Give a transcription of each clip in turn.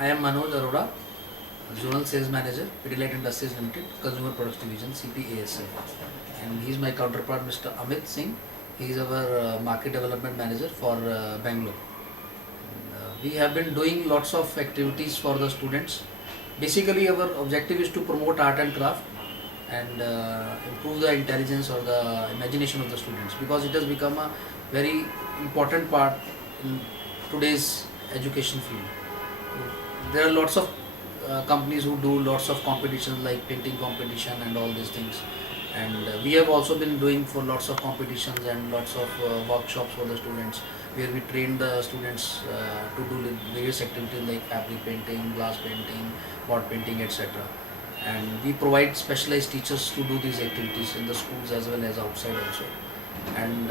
I am Manoj Arora, Zonal Sales Manager, Pidilite Industries Limited, Consumer Products Division, CPASL. And he is my counterpart, Mr. Amit Singh. He is our Market Development Manager for Bangalore. We have been doing lots of activities for the students. Basically, our objective is to promote art and craft and improve the intelligence or the imagination of the students, because it has become a very important part in today's education field. There are lots of companies who do lots of competitions like painting competition and all these things, and we have also been doing for lots of competitions and lots of workshops for the students, where we train the students to do various activities like fabric painting, glass painting, pot painting, etc. And we provide specialized teachers to do these activities in the schools as well as outside also. And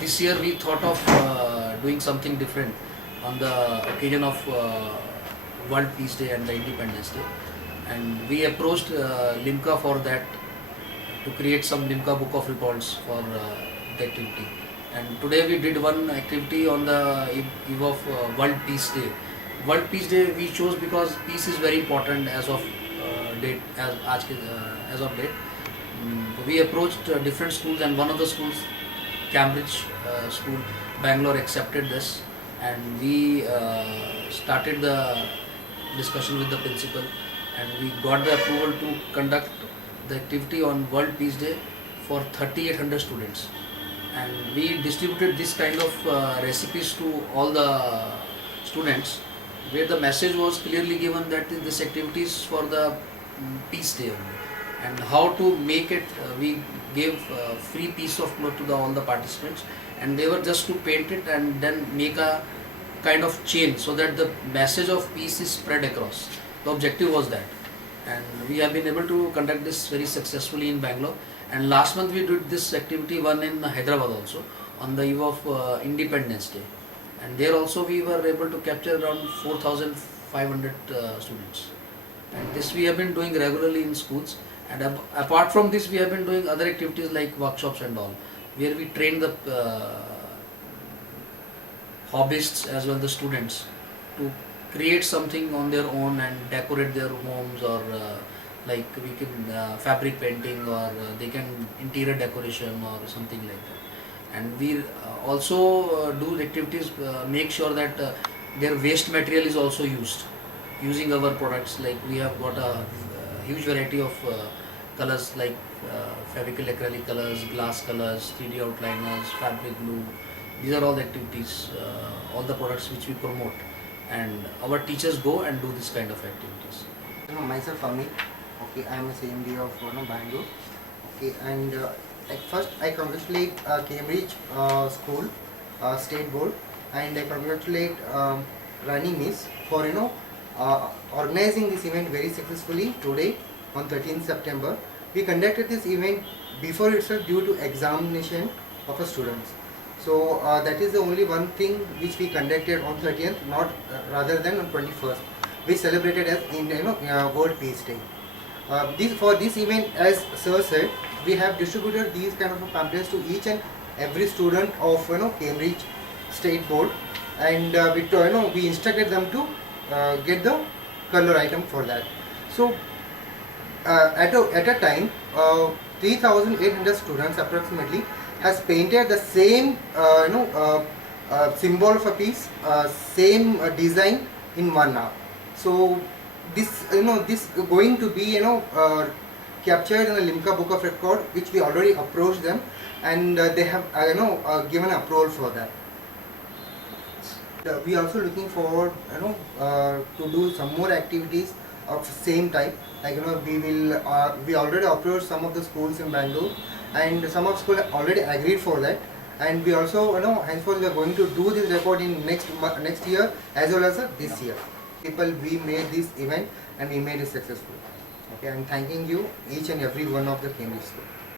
this year we thought of doing something different on the occasion of World Peace Day and the Independence Day, and we approached Limca for that, to create some Limca book of records for the activity. And today we did one activity on the eve of World Peace Day. World Peace Day we chose because peace is very important as of date, as of date. We approached different schools, and one of the schools, Cambridge School, Bangalore, accepted this, and we started the discussion with the principal, and we got the approval to conduct the activity on World Peace Day for 3,800 students. And we distributed this kind of recipes to all the students, where the message was clearly given that this activity is for the Peace Day only, and how to make it. We gave free piece of cloth to all the participants, and they were just to paint it and then make a kind of chain, so that the message of peace is spread across. The objective was that, and we have been able to conduct this very successfully in Bangalore. And last month we did this activity one in Hyderabad also, on the eve of Independence Day, and there also we were able to capture around 4,500 students. And this we have been doing regularly in schools, and apart from this we have been doing other activities like workshops and all, where we train the hobbyists as well the students to create something on their own and decorate their homes, or like we can fabric painting, or they can interior decoration or something like that. And we also do activities, make sure that their waste material is also used using our products. Like we have got a huge variety of colors, like fabric acrylic colors, glass colors, 3D outliners, fabric glue. These are all the activities, all the products which we promote, and our teachers go and do this kind of activities. Myself Amit. Okay, I am a CMD of Bangalore. Okay, and at first I congratulate Cambridge School State Board, and I congratulate Rani Miss for organizing this event very successfully today on 13th September. We conducted this event before itself due to examination of the students. So that is the only one thing which we conducted on 30th, not rather than on 21st, which celebrated as in World Peace Day. For this event, as Sir said, we have distributed these kind of pamphlets to each and every student of Cambridge State Board, and we instructed them to get the color item for that. So at a time, 3,800 students approximately has painted the same symbol of a piece, same design in 1 hour. So this going to be captured in the Limca Book of Record, which we already approached them, and they have given approval for that. We are also looking forward to do some more activities of same type. Like we already approached some of the schools in Bangalore, and some of schools already agreed for that. And we also henceforth we are going to do this record in next year as well as this year. We made this event and we made it successful. Okay, I'm thanking you, each and every one of the Cambridge school.